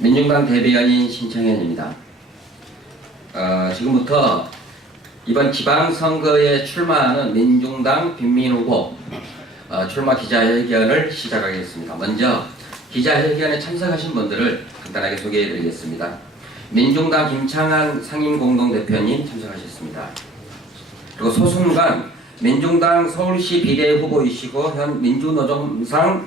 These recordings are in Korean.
민중당 대변인 신청현입니다. 지금부터 이번 지방선거에 출마하는 민중당 빈민후보 출마 기자회견을 시작하겠습니다. 먼저 기자회견에 참석하신 분들을 간단하게 소개해드리겠습니다. 민중당 김창한 상임공동대표님 참석하셨습니다. 그리고 소순관 민중당 서울시 비례후보이시고 현 민주노동상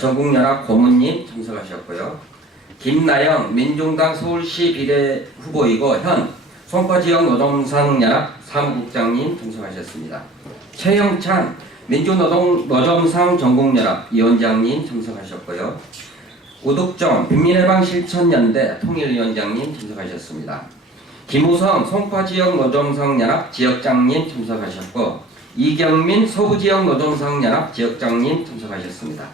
전국연합 고문님 참석하셨고요. 김나영 민중당 서울시 비례후보이고 현 송파지역 노점상연합 사무국장님 참석하셨습니다. 최영찬 민주노점상 전국연합 위원장님 참석하셨고요. 우득정 빈민해방실천연대 통일위원장님 참석하셨습니다. 김우성 송파지역 노점상연합 지역장님 참석하셨고 이경민 서부지역 노점상연합 지역장님 참석하셨습니다.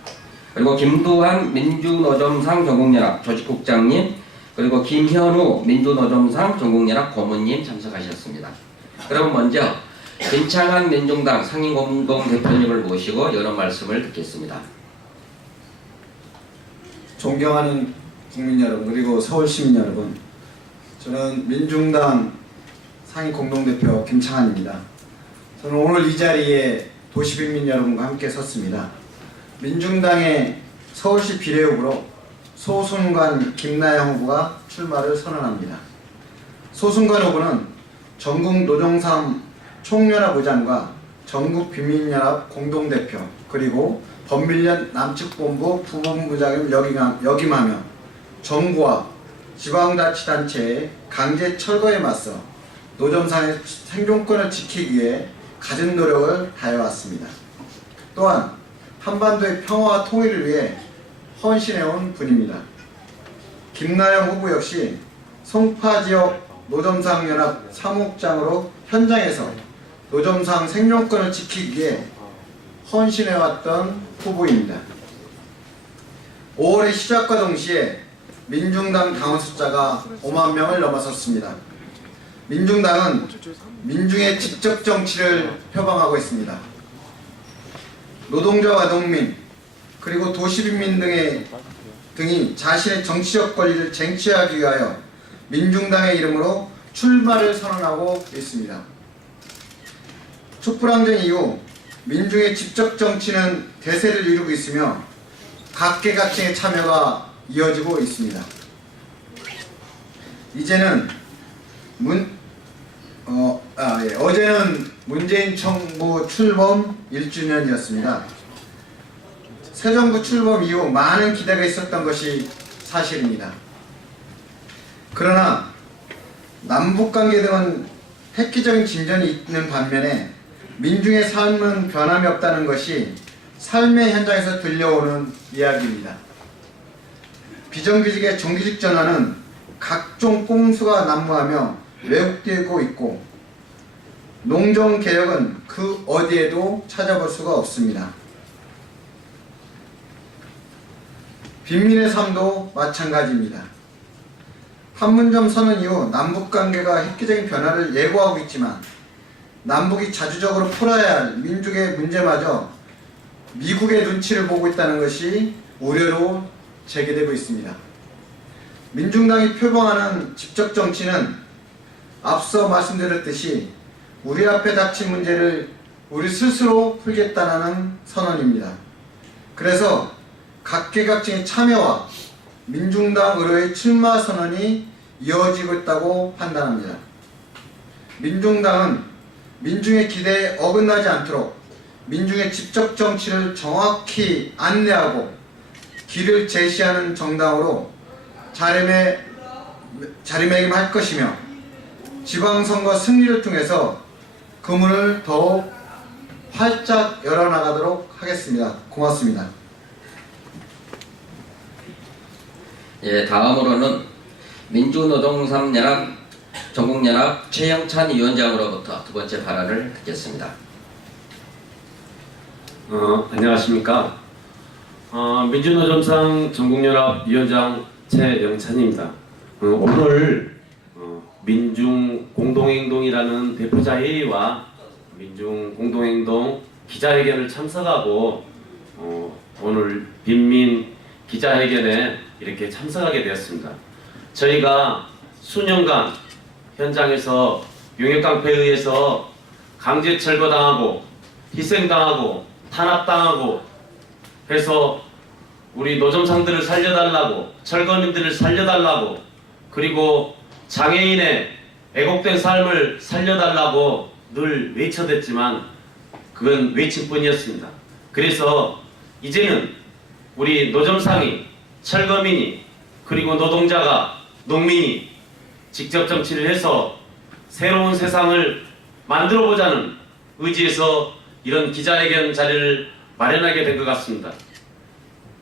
그리고 김두한 민주노점상 전국연합 조직국장님 그리고 김현우 민주노점상 전국연합 고문님 참석하셨습니다. 그럼 먼저 김창한 민중당 상임공동대표님을 모시고 여러 말씀을 듣겠습니다. 존경하는 국민 여러분 그리고 서울 시민 여러분, 저는 민중당 상임공동대표 김창한입니다. 저는 오늘 이 자리에 도시빈민 여러분과 함께 섰습니다. 민중당의 서울시 비례후보로 소순관 김나영 후보가 출마를 선언합니다. 소순관 후보는 전국 노점상 총연합 의장과 전국 빈민연합 공동대표 그리고 범민련 남측본부 부본부장을 역임하며 정부와 지방자치단체의 강제 철거에 맞서 노점상의 생존권을 지키기 위해 갖은 노력을 다해왔습니다. 또한 한반도의 평화와 통일을 위해 헌신해온 분입니다. 김나영 후보 역시 송파지역 노점상연합 사무국장으로 현장에서 노점상 생존권을 지키기 위해 헌신해왔던 후보입니다. 5월의 시작과 동시에 민중당 당원 숫자가 5만 명을 넘어섰습니다. 민중당은 민중의 직접 정치를 표방하고 있습니다. 노동자와 농민 그리고 도시빈민 등이 자신의 정치적 권리를 쟁취하기 위하여 민중당의 이름으로 출마를 선언하고 있습니다. 촛불항쟁 이후 민중의 직접 정치는 대세를 이루고 있으며 각계각층의 참여가 이어지고 있습니다. 이제는 어제는 문재인 정부 출범 1주년이었습니다. 새 정부 출범 이후 많은 기대가 있었던 것이 사실입니다. 그러나 남북관계 등은 획기적인 진전이 있는 반면에 민중의 삶은 변함이 없다는 것이 삶의 현장에서 들려오는 이야기입니다. 비정규직의 정규직 전환은 각종 꼼수가 난무하며 왜곡되고 있고 농정개혁은 그 어디에도 찾아볼 수가 없습니다. 빈민의 삶도 마찬가지입니다. 판문점 선언 이후 남북관계가 획기적인 변화를 예고하고 있지만 남북이 자주적으로 풀어야 할 민족의 문제마저 미국의 눈치를 보고 있다는 것이 우려로 제기되고 있습니다. 민중당이 표방하는 직접 정치는 앞서 말씀드렸듯이 우리 앞에 닥친 문제를 우리 스스로 풀겠다는 선언입니다. 그래서 각계각층의 참여와 민중당 의료의 출마 선언이 이어지고 있다고 판단합니다. 민중당은 민중의 기대에 어긋나지 않도록 민중의 직접 정치를 정확히 안내하고 길을 제시하는 정당으로 자리매김할 것이며 지방선거 승리를 통해서 그 문을 더욱 활짝 열어나가도록 하겠습니다. 고맙습니다. 예, 다음으로는 민주노동상연합 전국연합 최영찬 위원장으로부터 두 번째 발언을 듣겠습니다. 안녕하십니까. 민주노점상 전국연합 위원장 최영찬입니다. 오늘 민중공동행동이라는 대표자회의와 민중공동행동 기자회견을 참석하고 오늘 빈민 기자회견에 이렇게 참석하게 되었습니다. 저희가 수년간 현장에서 용역깡패에 의해서 강제 철거당하고 희생당하고 탄압당하고 해서 우리 노점상들을 살려달라고, 철거민들을 살려달라고, 그리고 장애인의 애곡된 삶을 살려달라고 늘 외쳐댔지만 그건 외침뿐이었습니다. 그래서 이제는 우리 노점상이, 철거민이, 그리고 노동자가, 농민이 직접 정치를 해서 새로운 세상을 만들어보자는 의지에서 이런 기자회견 자리를 마련하게 된 것 같습니다.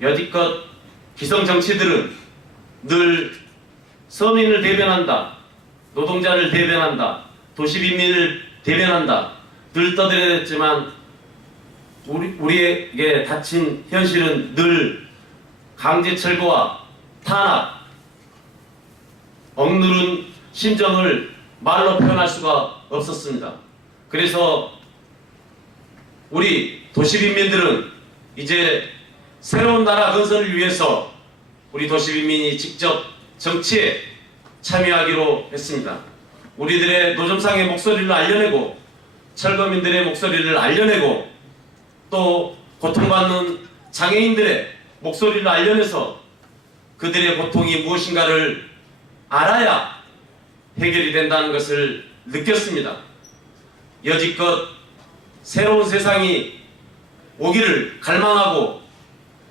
여지껏 기성 정치들은 늘 서민을 대변한다, 노동자를 대변한다, 도시빈민을 대변한다 늘 떠들어댔지만 우리에게 닥친 현실은 늘 강제 철거와 탄압, 억누른 심정을 말로 표현할 수가 없었습니다. 그래서 우리 도시빈민들은 이제 새로운 나라 건설을 위해서 우리 도시빈민이 직접 정치에 참여하기로 했습니다. 우리들의 노점상의 목소리를 알려내고 철거민들의 목소리를 알려내고 또 고통받는 장애인들의 목소리를 알려내서 그들의 고통이 무엇인가를 알아야 해결이 된다는 것을 느꼈습니다. 여지껏 새로운 세상이 오기를 갈망하고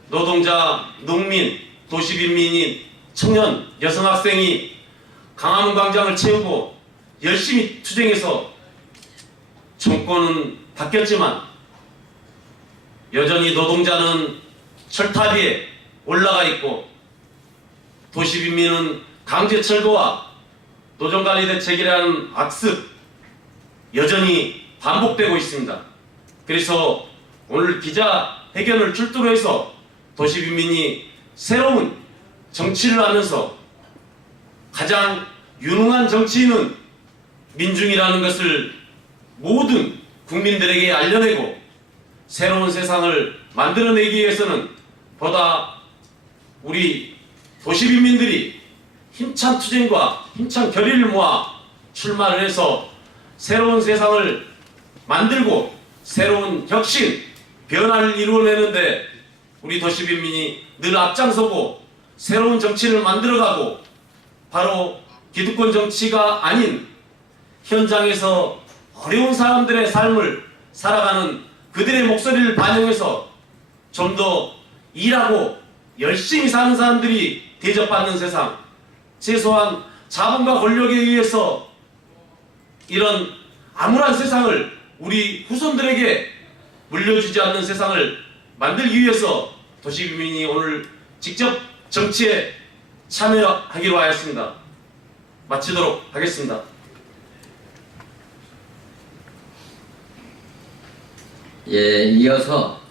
노동자, 농민, 도시빈민인 청년, 여성학생이 강화문 광장을 채우고 열심히 투쟁해서 정권은 바뀌었지만 여전히 노동자는 철탑 위에 올라가 있고 도시빈민은 강제 철거와 노동관리 대책이라는 악습 여전히 반복되고 있습니다. 그래서 오늘 기자회견을 출두로 해서 도시빈민이 새로운 정치를 하면서 가장 유능한 정치인은 민중이라는 것을 모든 국민들에게 알려내고 새로운 세상을 만들어내기 위해서는 보다 우리 도시빈민들이 힘찬 투쟁과 힘찬 결의를 모아 출마를 해서 새로운 세상을 만들고 새로운 혁신, 변화를 이루어내는데 우리 도시빈민이 늘 앞장서고 새로운 정치를 만들어가고 바로 기득권 정치가 아닌 현장에서 어려운 사람들의 삶을 살아가는 그들의 목소리를 반영해서 좀 더 일하고 열심히 사는 사람들이 대접받는 세상, 최소한 자본과 권력에 의해서 이런 암울한 세상을 우리 후손들에게 물려주지 않는 세상을 만들기 위해서 도시빈민이 오늘 직접 정치에 참여하기로 하였습니다. 마치도록 하겠습니다. 예, 이어서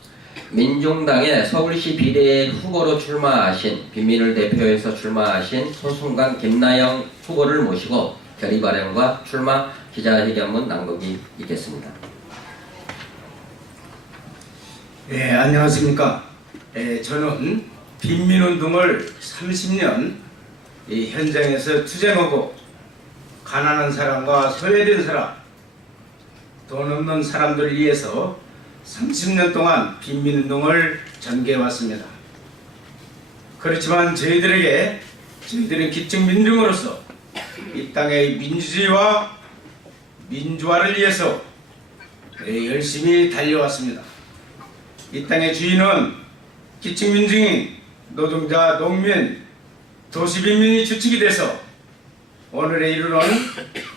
민중당의 서울시 비례 후보로 출마하신 빈민을 대표해서 출마하신 소순관 김나영 후보를 모시고 결의 발언과 출마 기자회견문 낭독이 있겠습니다. 네, 안녕하십니까. 저는 빈민운동을 30년 이 현장에서 투쟁하고 가난한 사람과 소외된 사람, 돈 없는 사람들을 위해서 30년 동안 빈민운동을 전개해왔습니다. 그렇지만 저희들은 기층민중으로서 이 땅의 민주주의와 민주화를 위해서 열심히 달려왔습니다. 이 땅의 주인은 기층민중인 노동자, 농민, 도시빈민이 주축이 돼서 오늘에 이르는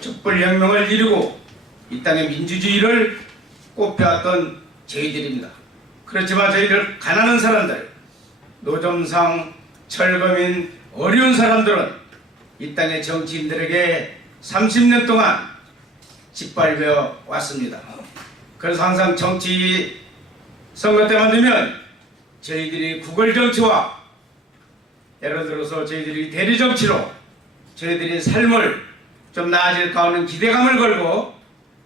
촛불혁명을 이루고 이 땅의 민주주의를 꽃펴왔던 저희들입니다. 그렇지만 저희들 가난한 사람들, 노점상, 철거민, 어려운 사람들은 이 땅의 정치인들에게 30년 동안 짓밟혀 왔습니다. 그래서 항상 정치 선거 때만 되면 저희들이 구걸정치와 예를 들어서 저희들이 대리정치로 저희들이 삶을 좀 나아질까 하는 기대감을 걸고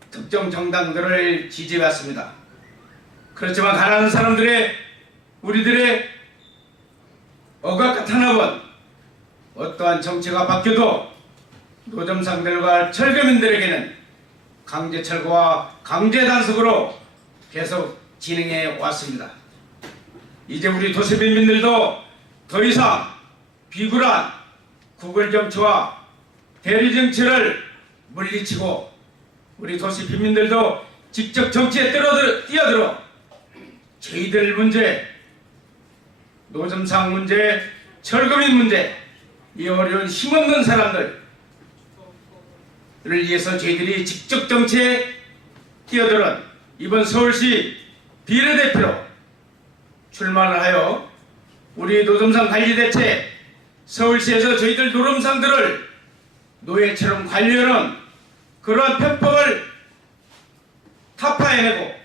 특정 정당들을 지지해왔습니다. 그렇지만 가난한 사람들의 우리들의 억압과 탄압은 어떠한 정치가 바뀌어도 노점상들과 철거민들에게는 강제 철거와 강제 단속으로 계속 진행해 왔습니다. 이제 우리 도시민들도 더 이상 비굴한 구글 정치와 대리 정치를 물리치고 우리 도시 빈민들도 직접 정치에 뛰어들어 저희들 문제, 노점상 문제, 철거민 문제, 이 어려운 힘없는 사람들을 위해서 저희들이 직접 정치에 뛰어들은 이번 서울시 비례대표로 출마를 하여 우리 노점상 관리대책, 서울시에서 저희들 노점상들을 노예처럼 관리하는 그러한 편법을 타파해내고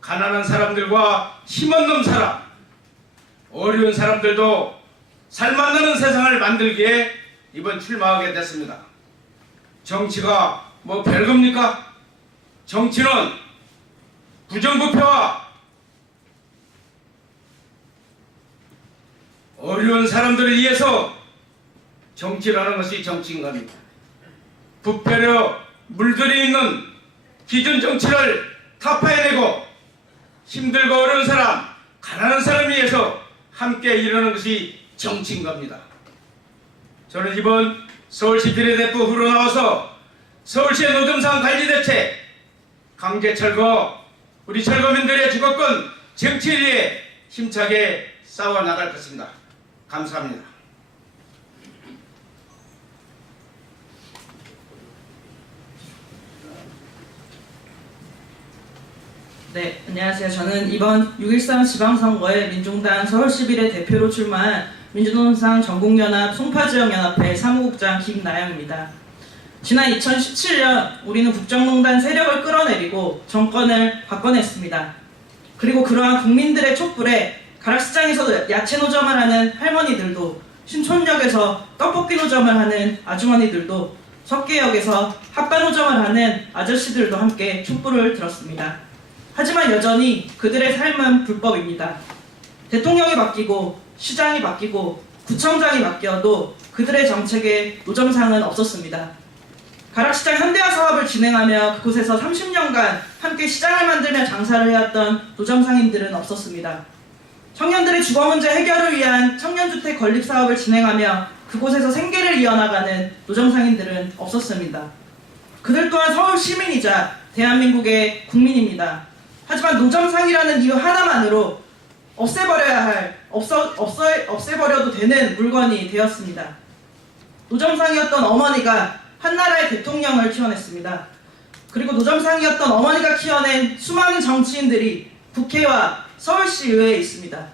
가난한 사람들과 힘없는 사람, 어려운 사람들도 살만나는 세상을 만들기에 이번 출마하게 됐습니다. 정치가 뭐 별겁니까? 정치는 부정부패와 어려운 사람들을 위해서 정치라는 것이 정치인 겁니다. 부패로 물들어 있는 기존 정치를 타파해내고 힘들고 어려운 사람, 가난한 사람을 위해서 함께 일하는 것이 정치인 겁니다. 저는 이번 서울시 비례대표 후로 나와서 서울시의 노점상 관리대책, 강제철거, 우리 철거민들의 주거권 정치를 위해 힘차게 싸워나갈 것입니다. 감사합니다. 네, 안녕하세요. 저는 이번 6.13 지방선거에 민중당 서울시 비례 대표로 출마한 민주노동상 전국연합 송파지역연합회 사무국장 김나영입니다. 지난 2017년 우리는 국정농단 세력을 끌어내리고 정권을 바꿔냈습니다. 그리고 그러한 국민들의 촛불에 가락시장에서 야채 노점을 하는 할머니들도, 신촌역에서 떡볶이 노점을 하는 아주머니들도, 석계역에서 핫바 노점을 하는 아저씨들도 함께 촛불을 들었습니다. 하지만 여전히 그들의 삶은 불법입니다. 대통령이 바뀌고 시장이 바뀌고 구청장이 바뀌어도 그들의 정책에 노점상은 없었습니다. 가락시장 현대화 사업을 진행하며 그곳에서 30년간 함께 시장을 만들며 장사를 해왔던 노점상인들은 없었습니다. 청년들의 주거 문제 해결을 위한 청년주택 건립 사업을 진행하며 그곳에서 생계를 이어나가는 노점상인들은 없었습니다. 그들 또한 서울 시민이자 대한민국의 국민입니다. 하지만 노점상이라는 이유 하나만으로 없애버려도 되는 물건이 되었습니다. 노점상이었던 어머니가 한나라의 대통령을 키워냈습니다. 그리고 노점상이었던 어머니가 키워낸 수많은 정치인들이 국회와 서울시의회에 있습니다.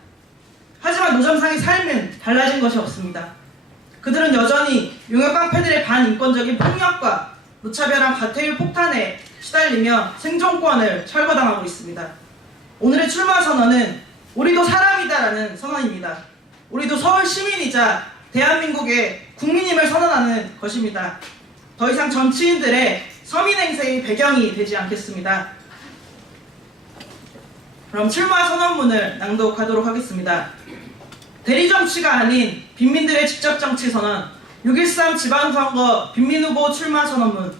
하지만 노점상의 삶은 달라진 것이 없습니다. 그들은 여전히 용역 깡패들의 반인권적인 폭력과 무차별한 과태료 폭탄에 시달리며 생존권을 철거당하고 있습니다. 오늘의 출마 선언은 우리도 사람이다라는 선언입니다. 우리도 서울 시민이자 대한민국의 국민임을 선언하는 것입니다. 더 이상 정치인들의 서민 행세의 배경이 되지 않겠습니다. 그럼 출마 선언문을 낭독하도록 하겠습니다. 대리정치가 아닌 빈민들의 직접 정치 선언, 6.13 지방선거 빈민후보 출마 선언문.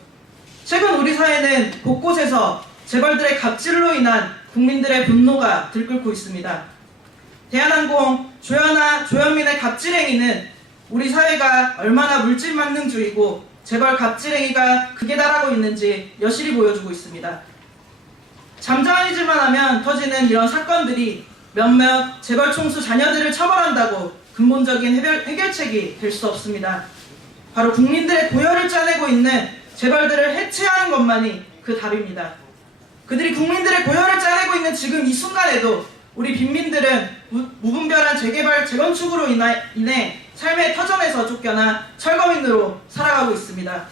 최근 우리 사회는 곳곳에서 재벌들의 갑질로 인한 국민들의 분노가 들끓고 있습니다. 대한항공, 조현아, 조현민의 갑질행위는 우리 사회가 얼마나 물질만능주의고 재벌 갑질행위가 극에 달하고 있는지 여실히 보여주고 있습니다. 잠잠하기만 하면 터지는 이런 사건들이 몇몇 재벌 총수 자녀들을 처벌한다고 근본적인 해결책이 될 수 없습니다. 바로 국민들의 고열을 짜내고 있는 재벌들을 해체하는 것만이 그 답입니다. 그들이 국민들의 고열을 짜내고 있는 지금 이 순간에도 우리 빈민들은 무분별한 재개발, 재건축으로 인해 삶의 터전에서 쫓겨나 철거민으로 살아가고 있습니다.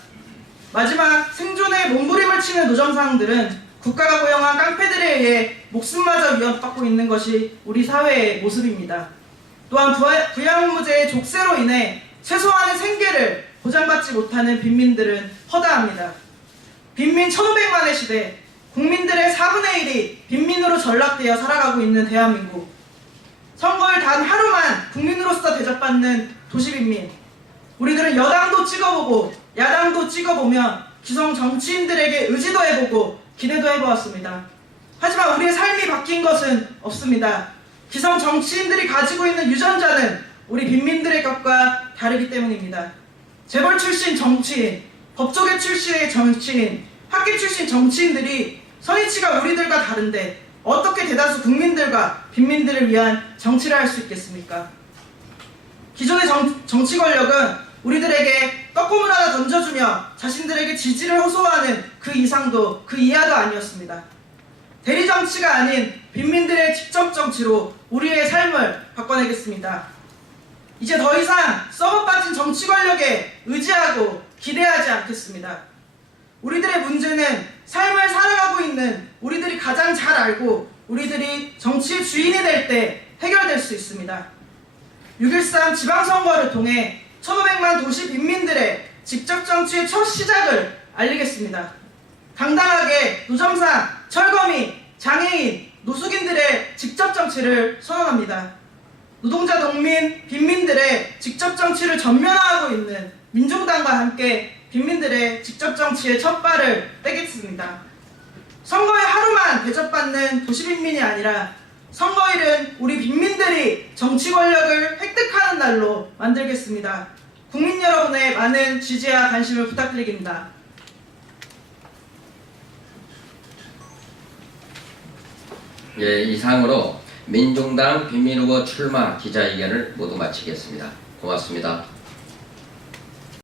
마지막 생존에 몸부림을 치는 노점상들은 국가가 고용한 깡패들에 의해 목숨마저 위협받고 있는 것이 우리 사회의 모습입니다. 또한 부양무제의 족쇄로 인해 최소한의 생계를 보장받지 못하는 빈민들은 허다합니다. 빈민 1500만의 시대, 국민들의 4분의 1이 빈민으로 전락되어 살아가고 있는 대한민국. 선거를 단 하루만 국민으로서 대접받는 도시빈민, 우리들은 여당도 찍어보고 야당도 찍어보며 기성 정치인들에게 의지도 해보고 기대도 해보았습니다. 하지만 우리의 삶이 바뀐 것은 없습니다. 기성 정치인들이 가지고 있는 유전자는 우리 빈민들의 것과 다르기 때문입니다. 재벌 출신 정치인, 법조계 출신의 정치인, 학계 출신 정치인들이 선의치가 우리들과 다른데 어떻게 대다수 국민들과 빈민들을 위한 정치를 할 수 있겠습니까? 기존의 정치 권력은 우리들에게 떡고물 하나 던져주며 자신들에게 지지를 호소하는 그 이상도 그 이하도 아니었습니다. 대리 정치가 아닌 빈민들의 직접 정치로 우리의 삶을 바꿔내겠습니다. 이제 더 이상 썩어 빠진 정치 권력에 의지하고 기대하지 않겠습니다. 우리들의 문제는 삶을 살아가고 있는 우리들이 가장 잘 알고 우리들이 정치의 주인이 될 때 해결될 수 있습니다. 6.13 지방선거를 통해 1,500만 도시 빈민들의 직접 정치의 첫 시작을 알리겠습니다. 당당하게 노점상, 철거미, 장애인, 노숙인들의 직접 정치를 선언합니다. 노동자, 농민, 빈민들의 직접 정치를 전면화하고 있는 민중당과 함께 빈민들의 직접 정치의 첫 발을 떼겠습니다. 선거에 하루만 대접받는 도시빈민이 아니라 선거일은 우리 빈민들이 정치 권력을 획득하는 날로 만들겠습니다. 국민 여러분의 많은 지지와 관심을 부탁드립니다. 예, 이상으로 민중당 빈민후보 출마 기자회견을 모두 마치겠습니다. 고맙습니다.